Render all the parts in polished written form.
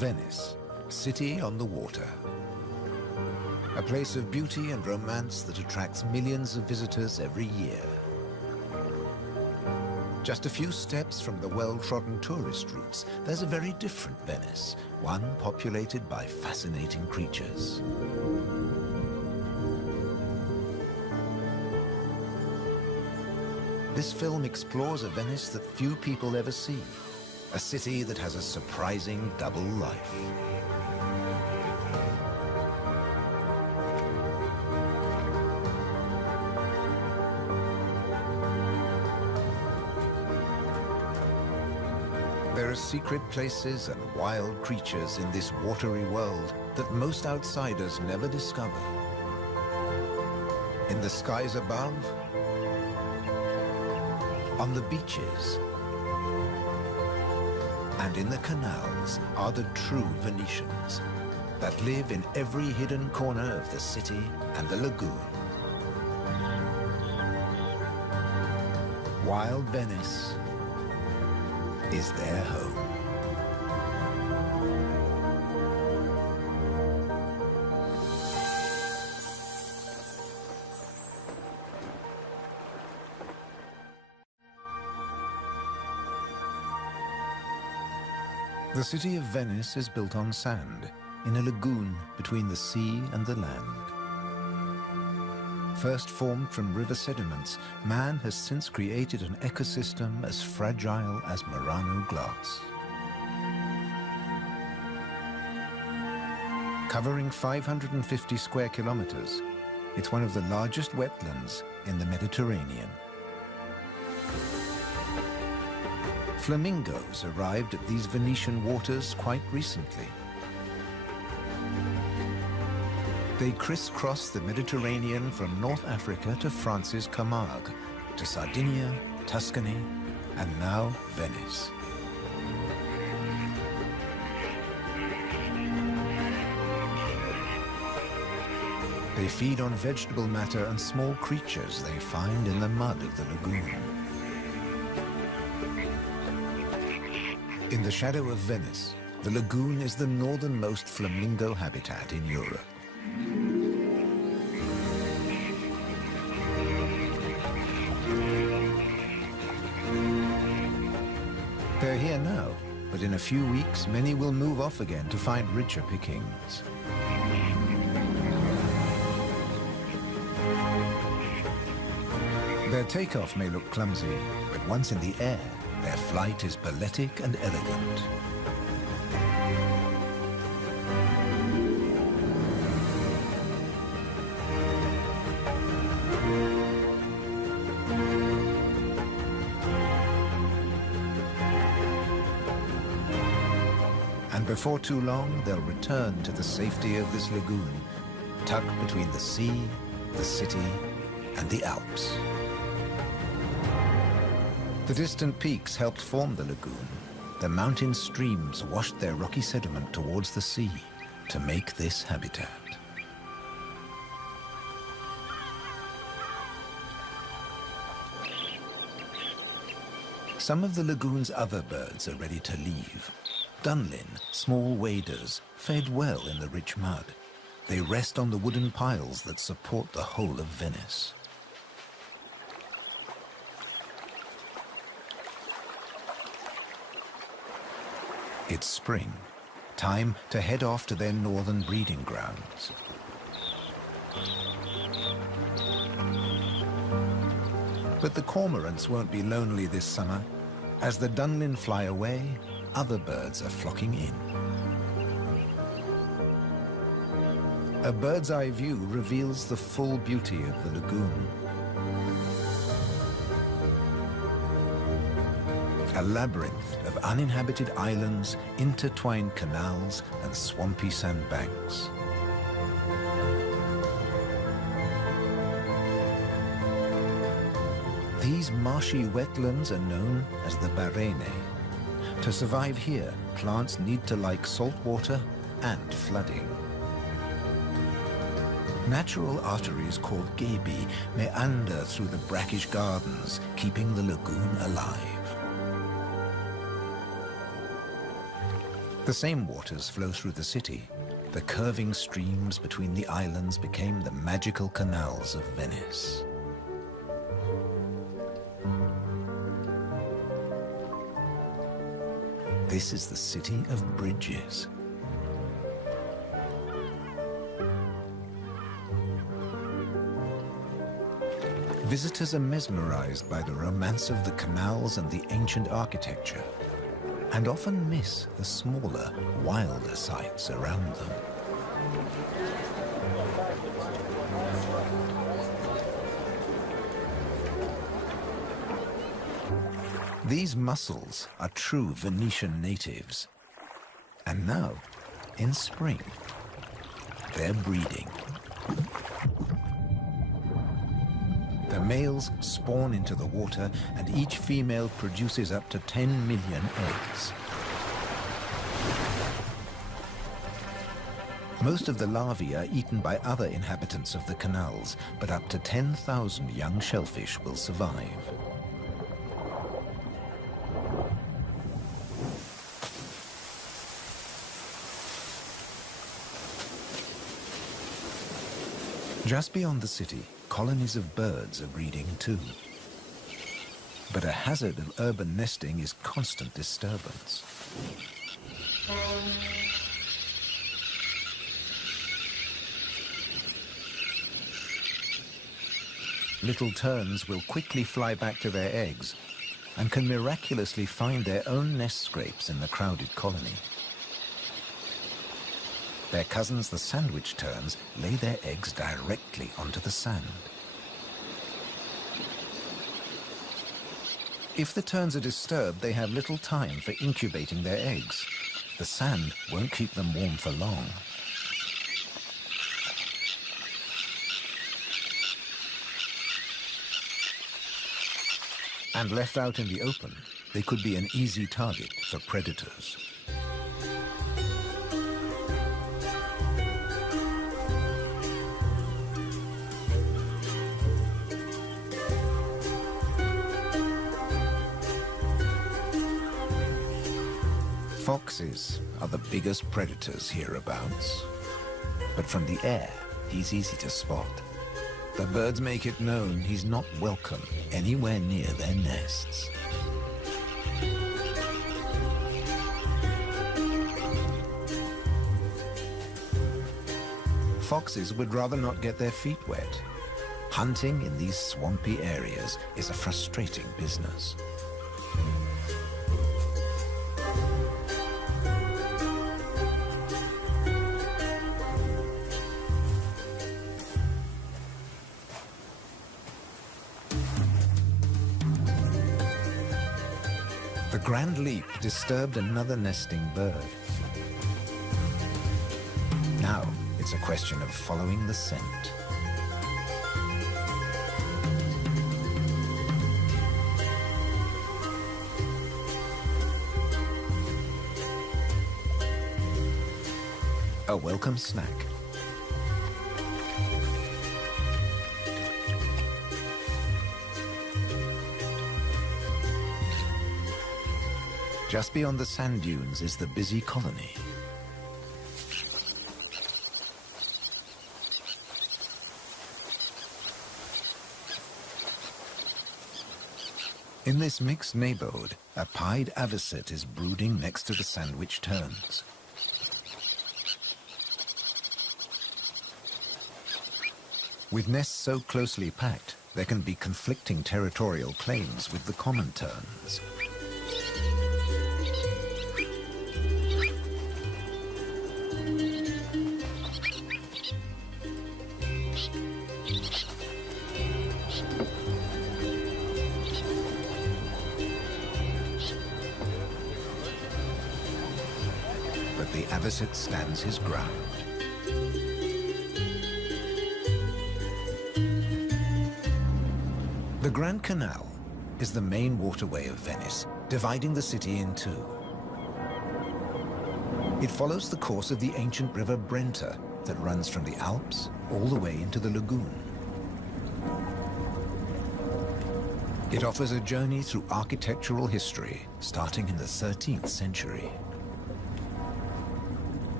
Venice, city on the water. A place of beauty and romance that attracts millions of visitors every year. Just a few steps from the well-trodden tourist routes, there's a very different Venice, one populated by fascinating creatures. This film explores a Venice that few people ever see, a city that has a surprising double life. There are secret places and wild creatures in this watery world that most outsiders never discover. In the skies above, on the beaches, and in the canals are the true Venetians that live in every hidden corner of the city and the lagoon. Wild Venice is their home. The city of Venice is built on sand, in a lagoon between the sea and the land. First formed from river sediments, man has since created an ecosystem as fragile as Murano glass. Covering 550 square kilometers, it's one of the largest wetlands in the Mediterranean. Flamingos arrived at these Venetian waters quite recently. They crisscross the Mediterranean from North Africa to France's Camargue, to Sardinia, Tuscany, and now Venice. They feed on vegetable matter and small creatures they find in the mud of the lagoon. In the shadow of Venice, the lagoon is the northernmost flamingo habitat in Europe. They're here now, but in a few weeks, many will move off again to find richer pickings. Their takeoff may look clumsy, but once in the air, their flight is balletic and elegant. And before too long, they'll return to the safety of this lagoon, tucked between the sea, the city, and the Alps. The distant peaks helped form the lagoon. The mountain streams washed their rocky sediment towards the sea to make this habitat. Some of the lagoon's other birds are ready to leave. Dunlin, small waders, fed well in the rich mud. They rest on the wooden piles that support the whole of Venice. It's spring, time to head off to their northern breeding grounds. But the cormorants won't be lonely this summer. As the Dunlin fly away, other birds are flocking in. A bird's eye view reveals the full beauty of the lagoon. A labyrinth of uninhabited islands, intertwined canals, and swampy sandbanks. These marshy wetlands are known as the Barene. To survive here, plants need to like salt water and flooding. Natural arteries called gabi meander through the brackish gardens, keeping the lagoon alive. The same waters flow through the city. The curving streams between the islands became the magical canals of Venice. This is the city of bridges. Visitors are mesmerized by the romance of the canals and the ancient architecture, and often miss the smaller, wilder sights around them. These mussels are true Venetian natives. And now, in spring, they're breeding. The males spawn into the water, and each female produces up to 10 million eggs. Most of the larvae are eaten by other inhabitants of the canals, but up to 10,000 young shellfish will survive. Just beyond the city, colonies of birds are breeding too. But a hazard of urban nesting is constant disturbance. Little terns will quickly fly back to their eggs and can miraculously find their own nest scrapes in the crowded colony. Their cousins, the sandwich terns, lay their eggs directly onto the sand. If the terns are disturbed, they have little time for incubating their eggs. The sand won't keep them warm for long. And left out in the open, they could be an easy target for predators. Foxes are the biggest predators hereabouts. But from the air, he's easy to spot. The birds make it known he's not welcome anywhere near their nests. Foxes would rather not get their feet wet. Hunting in these swampy areas is a frustrating business. The grand leap disturbed another nesting bird. Now it's a question of following the scent. A welcome snack. Just beyond the sand dunes is the busy colony. In this mixed neighborhood, a pied avocet is brooding next to the sandwich terns. With nests so closely packed, there can be conflicting territorial claims with the common terns. But the avocet stands his ground. The Grand Canal is the main waterway of Venice, dividing the city in two. It follows the course of the ancient river Brenta that runs from the Alps all the way into the lagoon. It offers a journey through architectural history starting in the 13th century.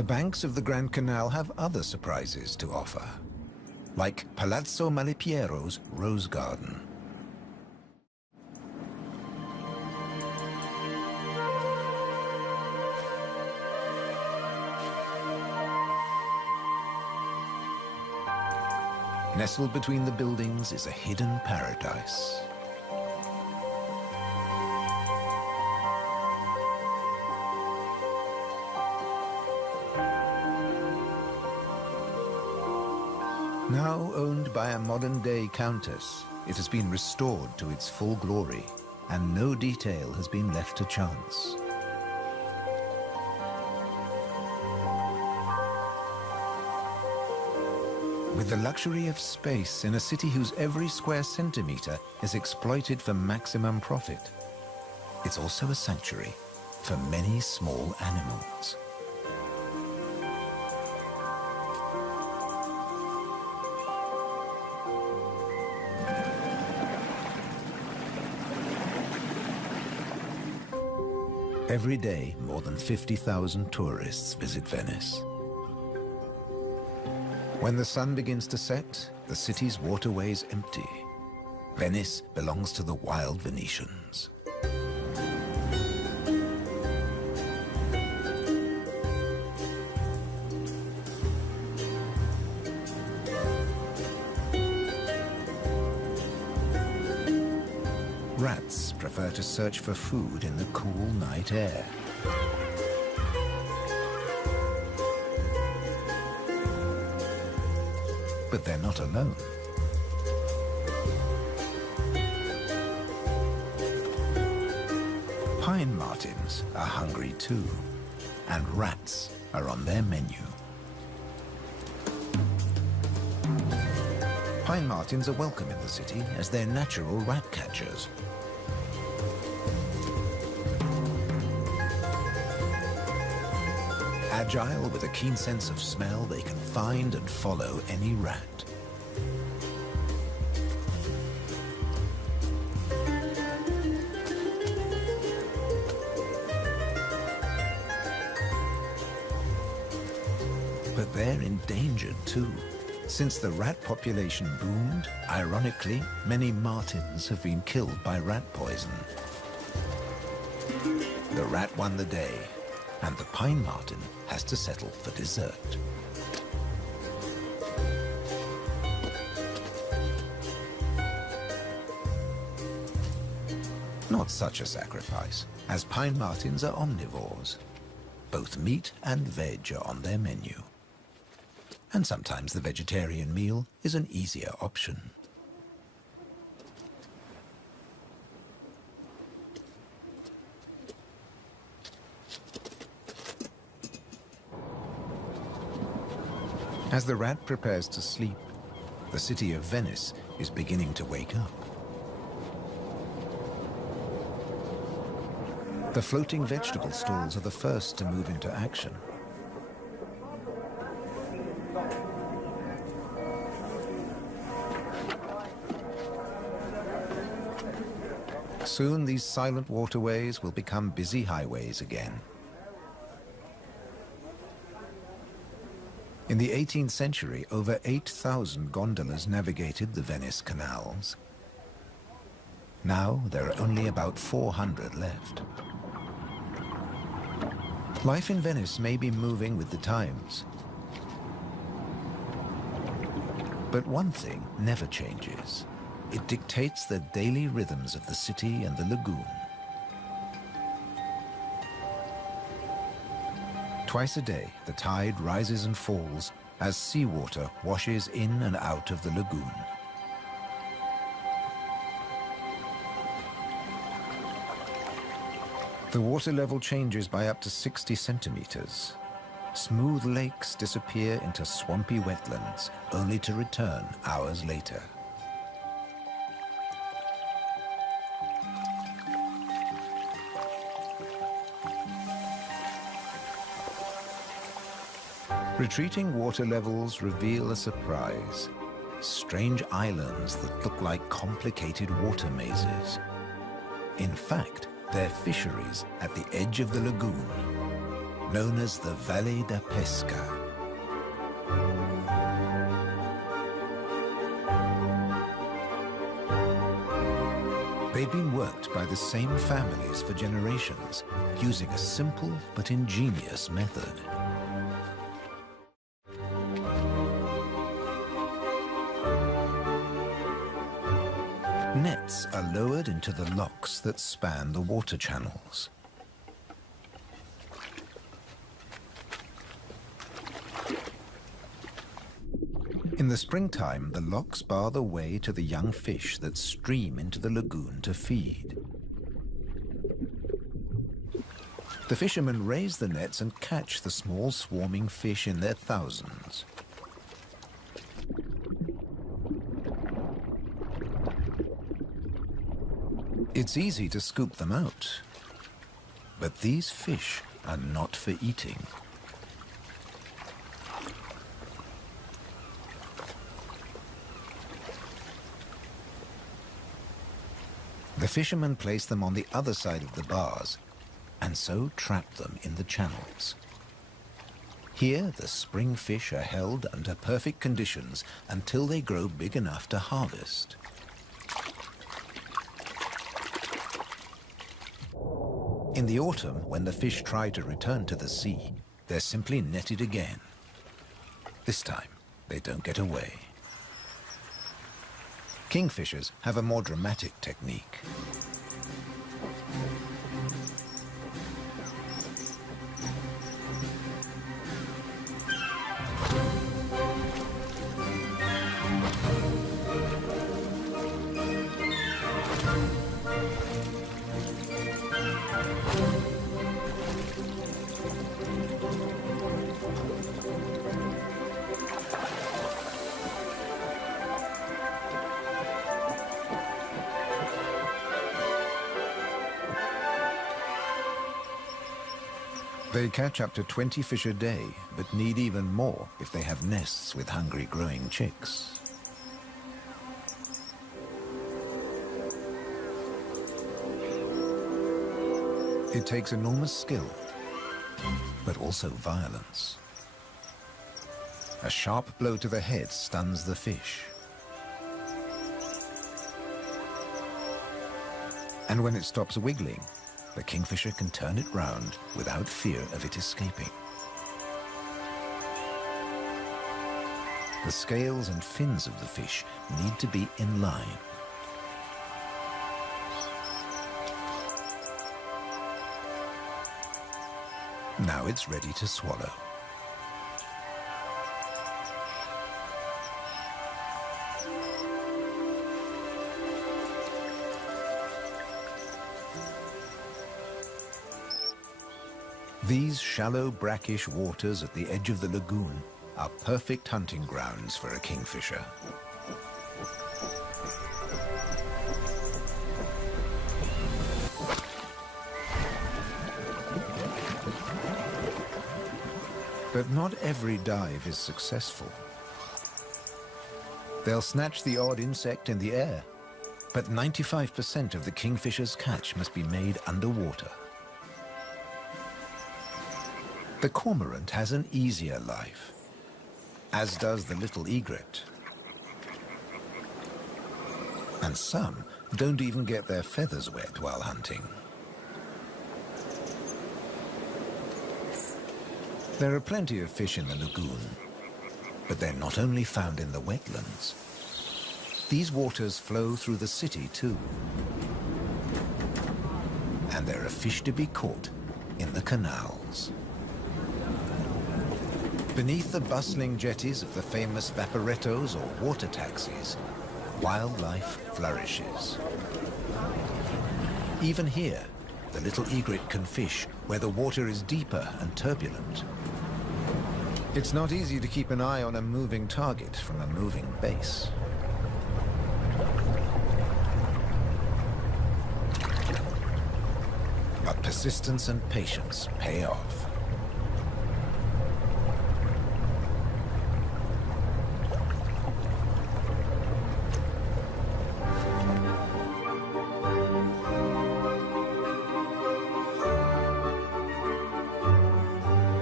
The banks of the Grand Canal have other surprises to offer, like Palazzo Malipiero's Rose Garden. Nestled between the buildings is a hidden paradise. Now owned by a modern-day countess, it has been restored to its full glory, and no detail has been left to chance. With the luxury of space in a city whose every square centimeter is exploited for maximum profit, it's also a sanctuary for many small animals. Every day, more than 50,000 tourists visit Venice. When the sun begins to set, the city's waterways empty. Venice belongs to the wild Venetians. Rats prefer to search for food in the cool night air. But they're not alone. Pine martins are hungry too, and rats are on their menu. Pine martins are welcome in the city as they're natural rat catchers. Agile with a keen sense of smell, they can find and follow any rat. But they're endangered too. Since the rat population boomed, ironically, many martins have been killed by rat poison. The rat won the day, and the pine marten has to settle for dessert. Not such a sacrifice, as pine martens are omnivores. Both meat and veg are on their menu. And sometimes the vegetarian meal is an easier option. As the rat prepares to sleep, the city of Venice is beginning to wake up. The floating vegetable stalls are the first to move into action. Soon these silent waterways will become busy highways again. In the 18th century, over 8,000 gondolas navigated the Venice canals. Now there are only about 400 left. Life in Venice may be moving with the times. But one thing never changes. It dictates the daily rhythms of the city and the lagoon. Twice a day, the tide rises and falls as seawater washes in and out of the lagoon. The water level changes by up to 60 centimeters. Smooth lakes disappear into swampy wetlands, only to return hours later. Retreating water levels reveal a surprise. Strange islands that look like complicated water mazes. In fact, they're fisheries at the edge of the lagoon. known as the Valle da Pesca. They'd been worked by the same families for generations, using a simple but ingenious method. Nets are lowered into the locks that span the water channels. In the springtime, the locks bar the way to the young fish that stream into the lagoon to feed. The fishermen raise the nets and catch the small swarming fish in their thousands. It's easy to scoop them out, but these fish are not for eating. The fishermen place them on the other side of the bars and so trap them in the channels. Here, the spring fish are held under perfect conditions until they grow big enough to harvest. In the autumn, when the fish try to return to the sea, they're simply netted again. This time, they don't get away. Kingfishers have a more dramatic technique. They catch up to 20 fish a day, but need even more if they have nests with hungry growing chicks. It takes enormous skill, but also violence. A sharp blow to the head stuns the fish. And when it stops wiggling, the kingfisher can turn it round without fear of it escaping. The scales and fins of the fish need to be in line. Now it's ready to swallow. These shallow, brackish waters at the edge of the lagoon are perfect hunting grounds for a kingfisher. But not every dive is successful. They'll snatch the odd insect in the air, but 95% of the kingfisher's catch must be made underwater. The cormorant has an easier life, as does the little egret. And some don't even get their feathers wet while hunting. There are plenty of fish in the lagoon, but they're not only found in the wetlands. These waters flow through the city too. And there are fish to be caught in the canals. Beneath the bustling jetties of the famous vaporettos or water taxis, wildlife flourishes. Even here, the little egret can fish where the water is deeper and turbulent. It's not easy to keep an eye on a moving target from a moving base. But persistence and patience pay off.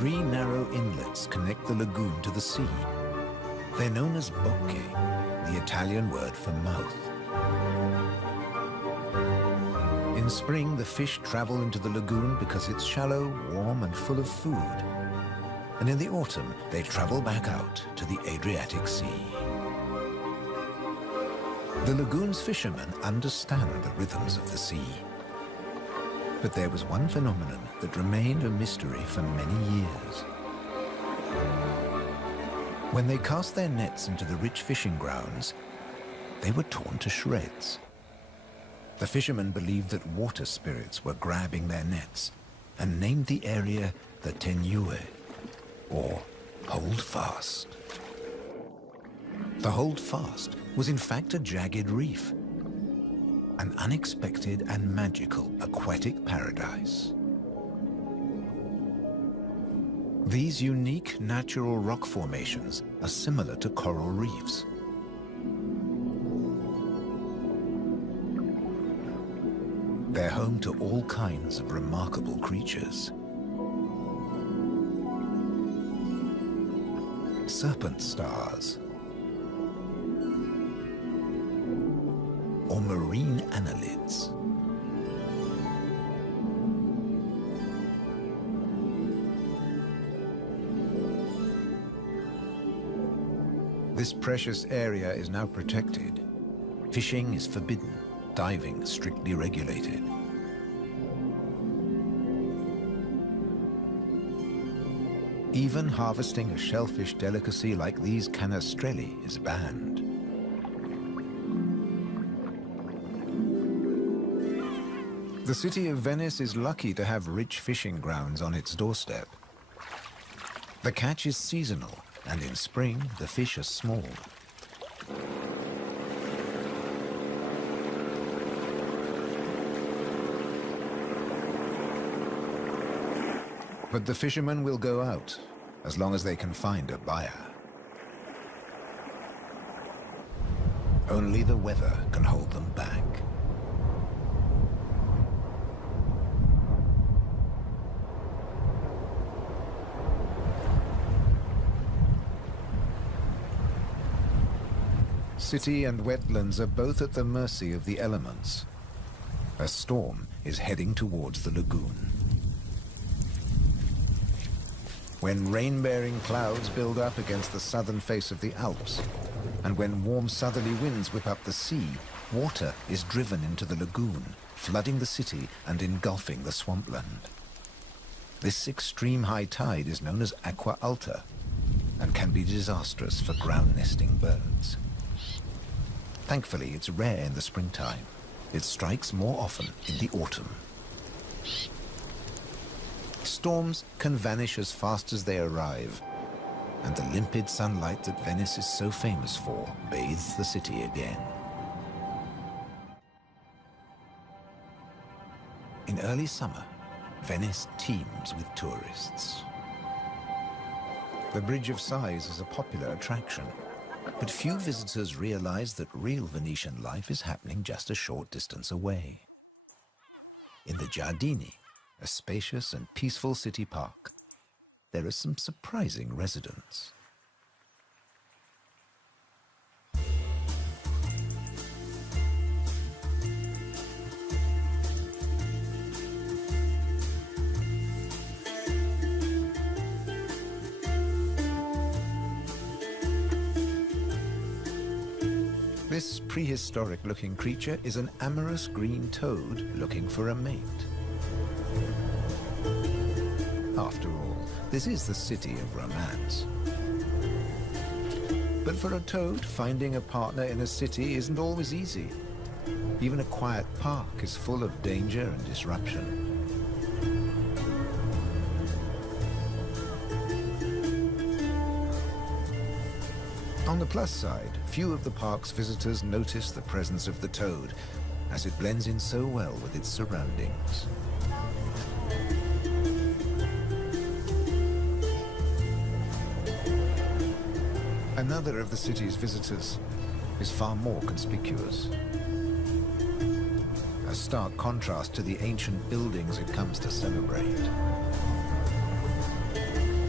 3 narrow inlets connect the lagoon to the sea. They're known as bocche, the Italian word for mouth. In spring, the fish travel into the lagoon because it's shallow, warm, and full of food. And in the autumn, they travel back out to the Adriatic Sea. The lagoon's fishermen understand the rhythms of the sea. But there was one phenomenon that remained a mystery for many years. When they cast their nets into the rich fishing grounds, they were torn to shreds. The fishermen believed that water spirits were grabbing their nets and named the area the Tenue, or Hold Fast. The Hold Fast was in fact a jagged reef, an unexpected and magical aquatic paradise. These unique natural rock formations are similar to coral reefs. They're home to all kinds of remarkable creatures. Serpent stars, or marine annelids. This precious area is now protected. Fishing is forbidden, diving strictly regulated. Even harvesting a shellfish delicacy like these canestrelli is banned. The city of Venice is lucky to have rich fishing grounds on its doorstep. The catch is seasonal, and in spring, the fish are small. But the fishermen will go out, as long as they can find a buyer. Only the weather can hold them back. City and wetlands are both at the mercy of the elements. A storm is heading towards the lagoon. When rain-bearing clouds build up against the southern face of the Alps, and when warm southerly winds whip up the sea, water is driven into the lagoon, flooding the city and engulfing the swampland. This extreme high tide is known as aqua alta and can be disastrous for ground-nesting birds. Thankfully, it's rare in the springtime. It strikes more often in the autumn. Storms can vanish as fast as they arrive, and the limpid sunlight that Venice is so famous for bathes the city again. In early summer, Venice teems with tourists. The Bridge of Sighs is a popular attraction, but few visitors realize that real Venetian life is happening just a short distance away. In the Giardini, a spacious and peaceful city park, there are some surprising residents. This prehistoric-looking creature is an amorous green toad looking for a mate. After all, this is the city of romance. But for a toad, finding a partner in a city isn't always easy. Even a quiet park is full of danger and disruption. On the plus side, few of the park's visitors notice the presence of the toad, as it blends in so well with its surroundings. Another of the city's visitors is far more conspicuous. A stark contrast to the ancient buildings it comes to celebrate.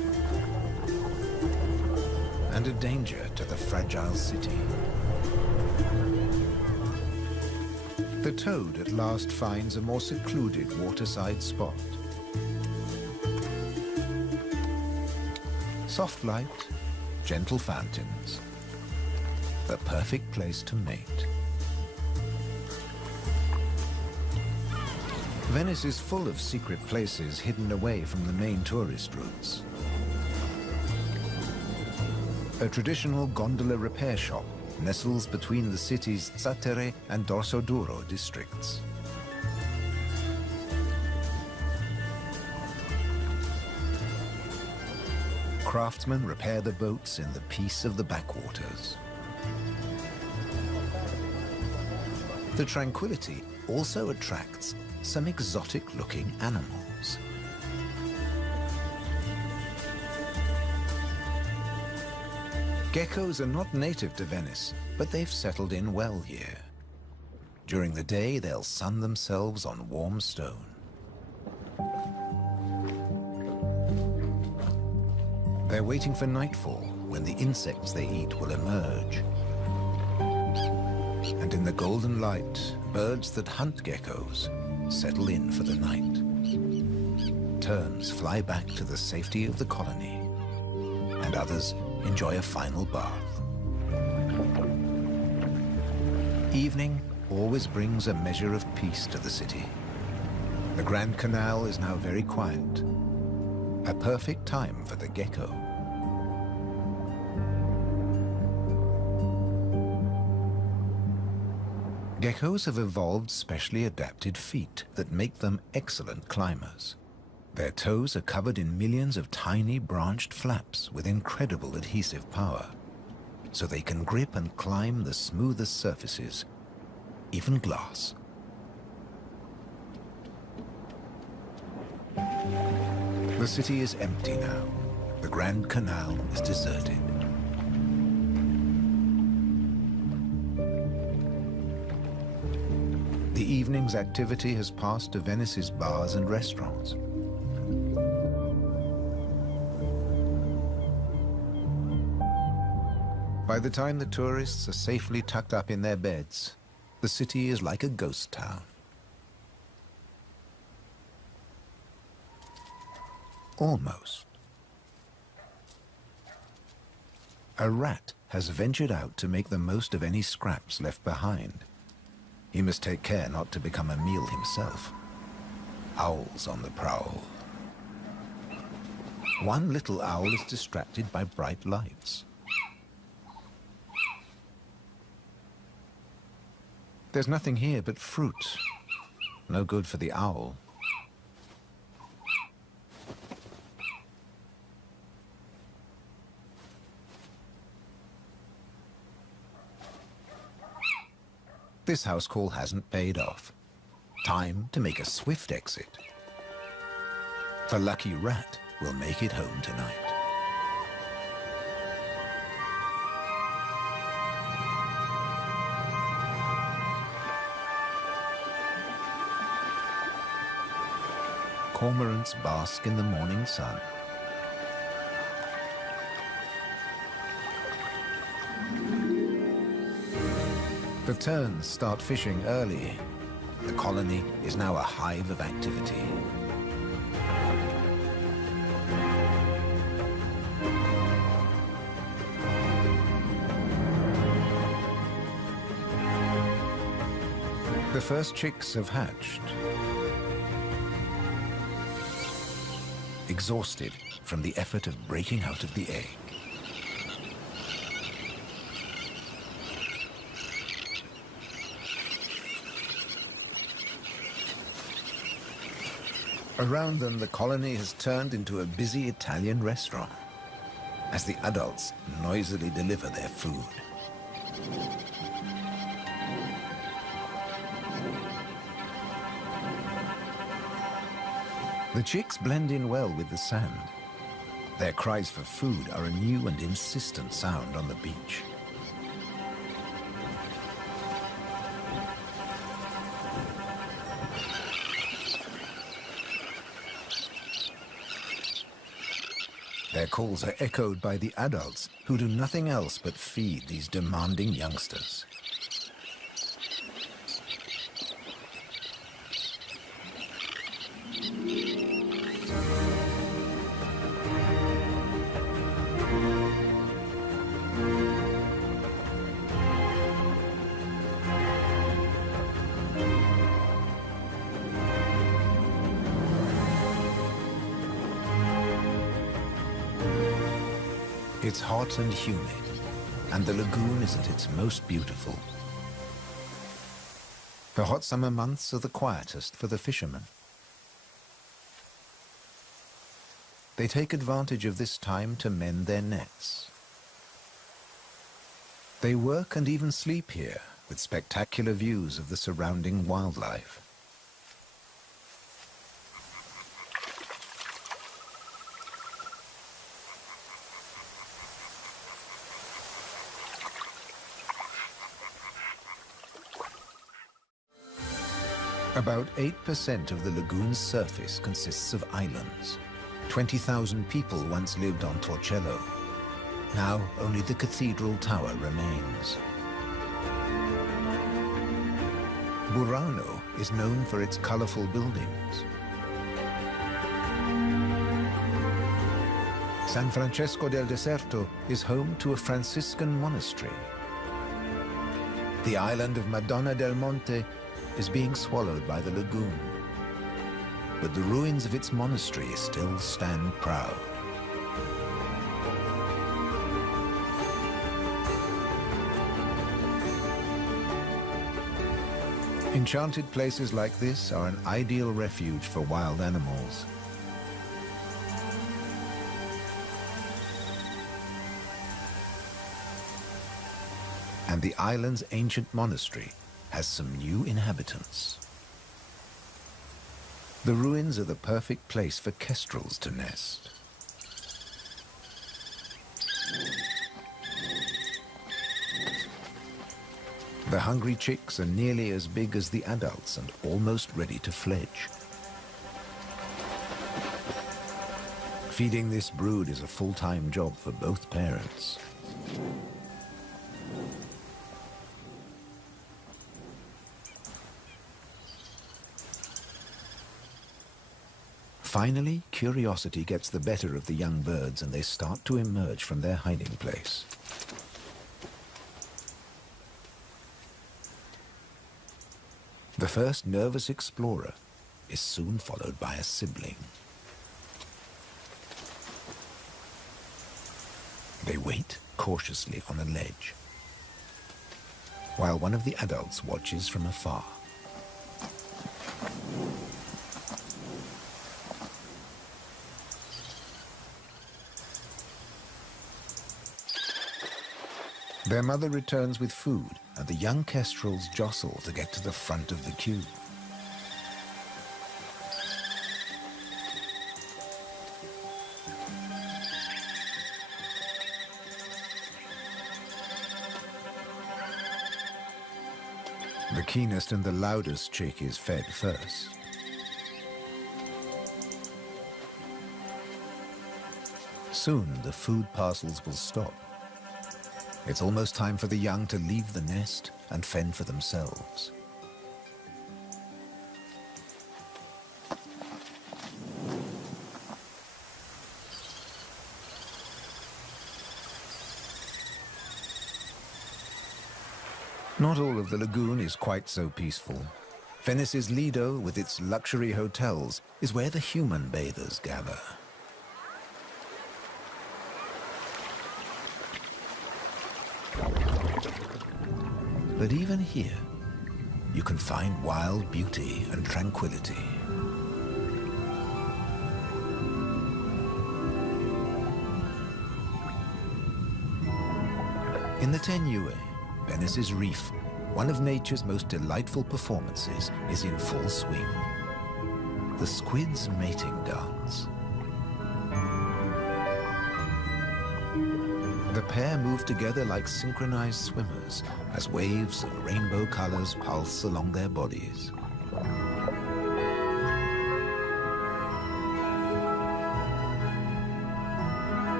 and a danger to the fragile city. The toad at last finds a more secluded waterside spot. Soft light, gentle fountains, the perfect place to mate. Venice is full of secret places hidden away from the main tourist routes. A traditional gondola repair shop nestles between the city's Zattere and Dorsoduro districts. Craftsmen repair the boats in the peace of the backwaters. The tranquility also attracts some exotic-looking animals. Geckos are not native to Venice, but they've settled in well here. During the day, they'll sun themselves on warm stone. They're waiting for nightfall, when the insects they eat will emerge. And in the golden light, birds that hunt geckos settle in for the night. Terns fly back to the safety of the colony, and others enjoy a final bath. Evening always brings a measure of peace to the city. The Grand Canal is now very quiet, a perfect time for the gecko. Geckos have evolved specially adapted feet that make them excellent climbers. Their toes are covered in millions of tiny branched flaps with incredible adhesive power, so they can grip and climb the smoothest surfaces, even glass. The city is empty now. The Grand Canal is deserted. The evening's activity has passed to Venice's bars and restaurants. By the time the tourists are safely tucked up in their beds, the city is like a ghost town. Almost. A rat has ventured out to make the most of any scraps left behind. He must take care not to become a meal himself. Owls on the prowl. One little owl is distracted by bright lights. There's nothing here but fruit. No good for the owl. This house call hasn't paid off. Time to make a swift exit. The lucky rat will make it home tonight. Cormorants bask in the morning sun. The terns start fishing early. The colony is now a hive of activity. The first chicks have hatched. Exhausted from the effort of breaking out of the egg. Around them, the colony has turned into a busy Italian restaurant as the adults noisily deliver their food. The chicks blend in well with the sand. Their cries for food are a new and insistent sound on the beach. Their calls are echoed by the adults, who do nothing else but feed these demanding youngsters. It's hot and humid, and the lagoon is at its most beautiful. The hot summer months are the quietest for the fishermen. They take advantage of this time to mend their nets. They work and even sleep here, with spectacular views of the surrounding wildlife. About 8% of the lagoon's surface consists of islands. 20,000 people once lived on Torcello. Now only the cathedral tower remains. Burano is known for its colorful buildings. San Francesco del Deserto is home to a Franciscan monastery. The island of Madonna del Monte is being swallowed by the lagoon, but the ruins of its monastery still stand proud. Enchanted places like this are an ideal refuge for wild animals. And the island's ancient monastery has some new inhabitants. The ruins are the perfect place for kestrels to nest. The hungry chicks are nearly as big as the adults and almost ready to fledge. Feeding this brood is a full-time job for both parents. Finally, curiosity gets the better of the young birds and they start to emerge from their hiding place. The first nervous explorer is soon followed by a sibling. They wait cautiously on a ledge, while one of the adults watches from afar. Their mother returns with food, and the young kestrels jostle to get to the front of the queue. The keenest and the loudest chick is fed first. Soon the food parcels will stop. It's almost time for the young to leave the nest and fend for themselves. Not all of the lagoon is quite so peaceful. Venice's Lido, with its luxury hotels, is where the human bathers gather. But even here, you can find wild beauty and tranquility. In the Tenue, Venice's reef, one of nature's most delightful performances is in full swing. The squid's mating dance. The pair move together like synchronized swimmers as waves of rainbow colors pulse along their bodies.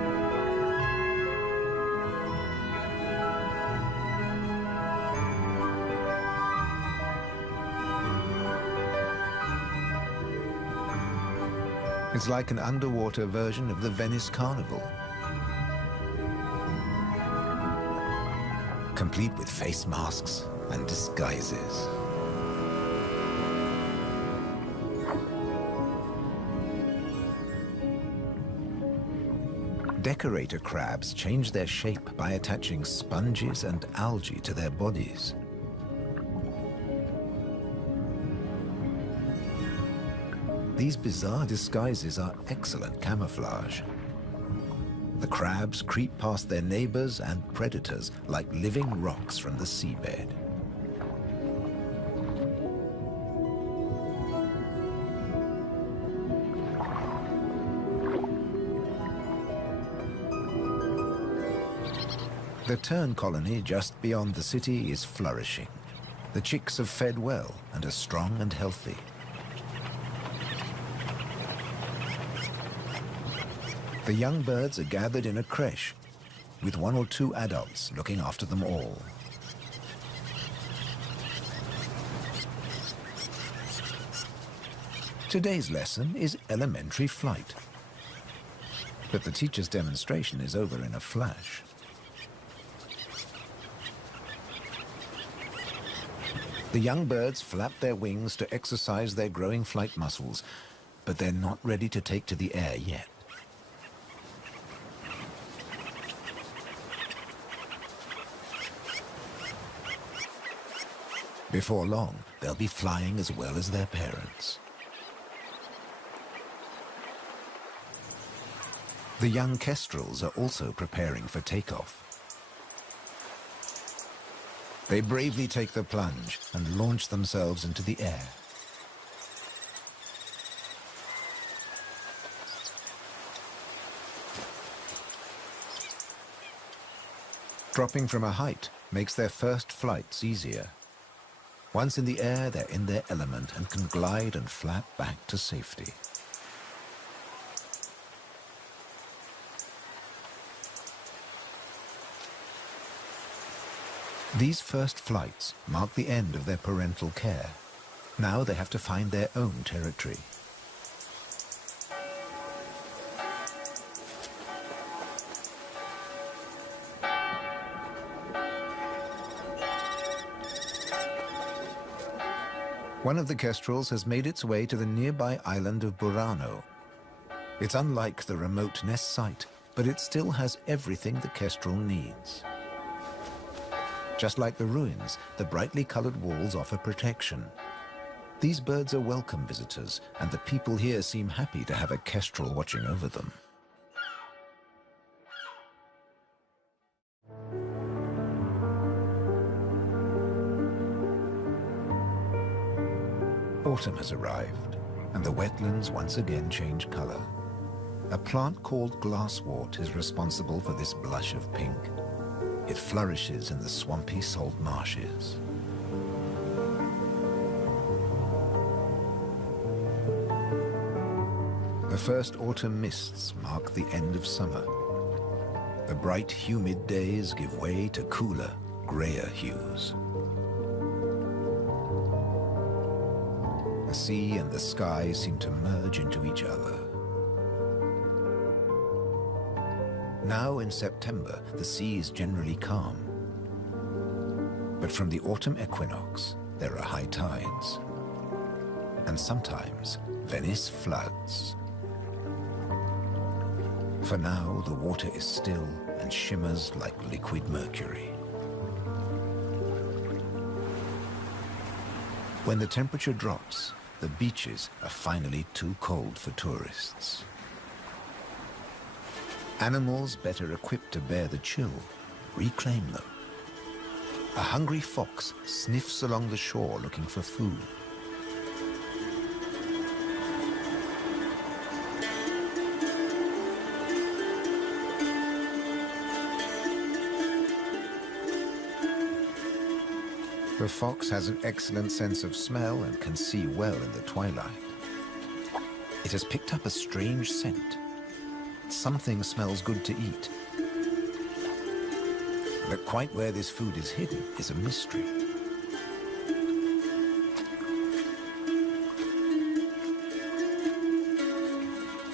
It's like an underwater version of the Venice Carnival, complete with face masks and disguises. Decorator crabs change their shape by attaching sponges and algae to their bodies. These bizarre disguises are excellent camouflage. The crabs creep past their neighbors and predators like living rocks from the seabed. The tern colony just beyond the city is flourishing. The chicks have fed well and are strong and healthy. The young birds are gathered in a creche, with 1 or 2 adults looking after them all. Today's lesson is elementary flight. But the teacher's demonstration is over in a flash. The young birds flap their wings to exercise their growing flight muscles, but they're not ready to take to the air yet. Before long, they'll be flying as well as their parents. The young kestrels are also preparing for takeoff. They bravely take the plunge and launch themselves into the air. Dropping from a height makes their first flights easier. Once in the air, they're in their element and can glide and flap back to safety. These first flights mark the end of their parental care. Now they have to find their own territory. One of the kestrels has made its way to the nearby island of Burano. It's unlike the remote nest site, but it still has everything the kestrel needs. Just like the ruins, the brightly colored walls offer protection. These birds are welcome visitors, and the people here seem happy to have a kestrel watching over them. Autumn has arrived, and the wetlands once again change color. A plant called glasswort is responsible for this blush of pink. It flourishes in the swampy salt marshes. The first autumn mists mark the end of summer. The bright, humid days give way to cooler, grayer hues. The sea and the sky seem to merge into each other. Now in September, the sea is generally calm. But from the autumn equinox, there are high tides. And sometimes, Venice floods. For now, the water is still and shimmers like liquid mercury. When the temperature drops, the beaches are finally too cold for tourists. Animals better equipped to bear the chill reclaim them. A hungry fox sniffs along the shore looking for food. The fox has an excellent sense of smell and can see well in the twilight. It has picked up a strange scent. Something smells good to eat. But quite where this food is hidden is a mystery.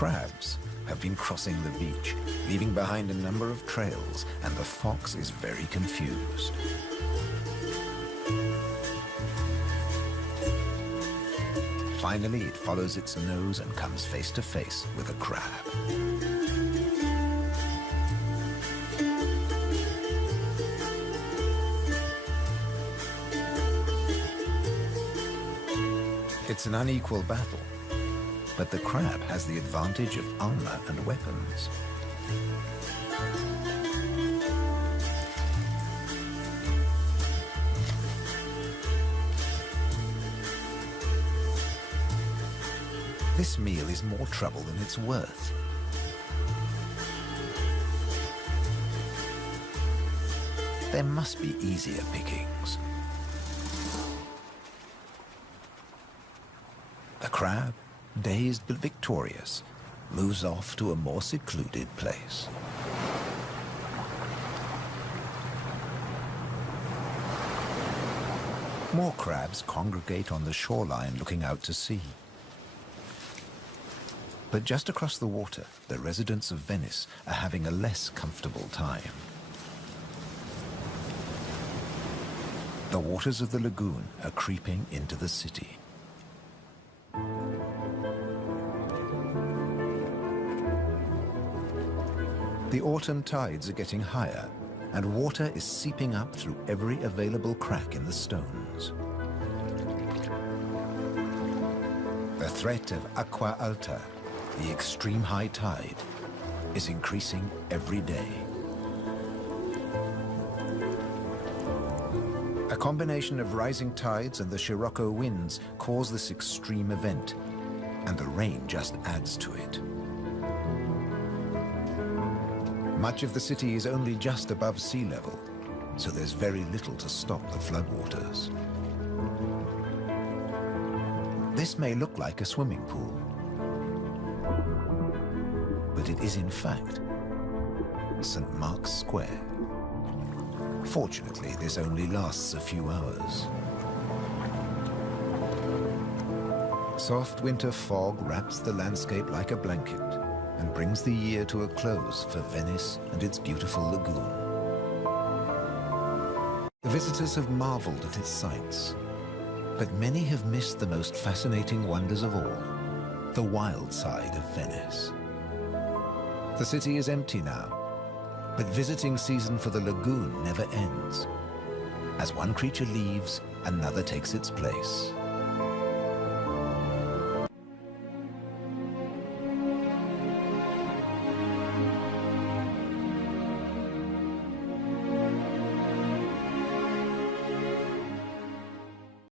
crabs have been crossing the beach, leaving behind a number of trails, and the fox is very confused. Finally, it follows its nose and comes face to face with a crab. It's an unequal battle, but the crab has the advantage of armor and weapons. This meal is more trouble than it's worth. There must be easier pickings. The crab, dazed but victorious, moves off to a more secluded place. More crabs congregate on the shoreline looking out to sea. But just across the water, the residents of Venice are having a less comfortable time. The waters of the lagoon are creeping into the city. The autumn tides are getting higher, and water is seeping up through every available crack in the stones. The threat of acqua alta, the extreme high tide, is increasing every day. A combination of rising tides and the Scirocco winds cause this extreme event, and the rain just adds to it. Much of the city is only just above sea level, so there's very little to stop the floodwaters. This may look like a swimming pool, but it is in fact St. Mark's Square. Fortunately, this only lasts a few hours. Soft winter fog wraps the landscape like a blanket and brings the year to a close for Venice and its beautiful lagoon. The visitors have marveled at its sights, but many have missed the most fascinating wonders of all, the wild side of Venice. The city is empty now, but visiting season for the lagoon never ends. As one creature leaves, another takes its place.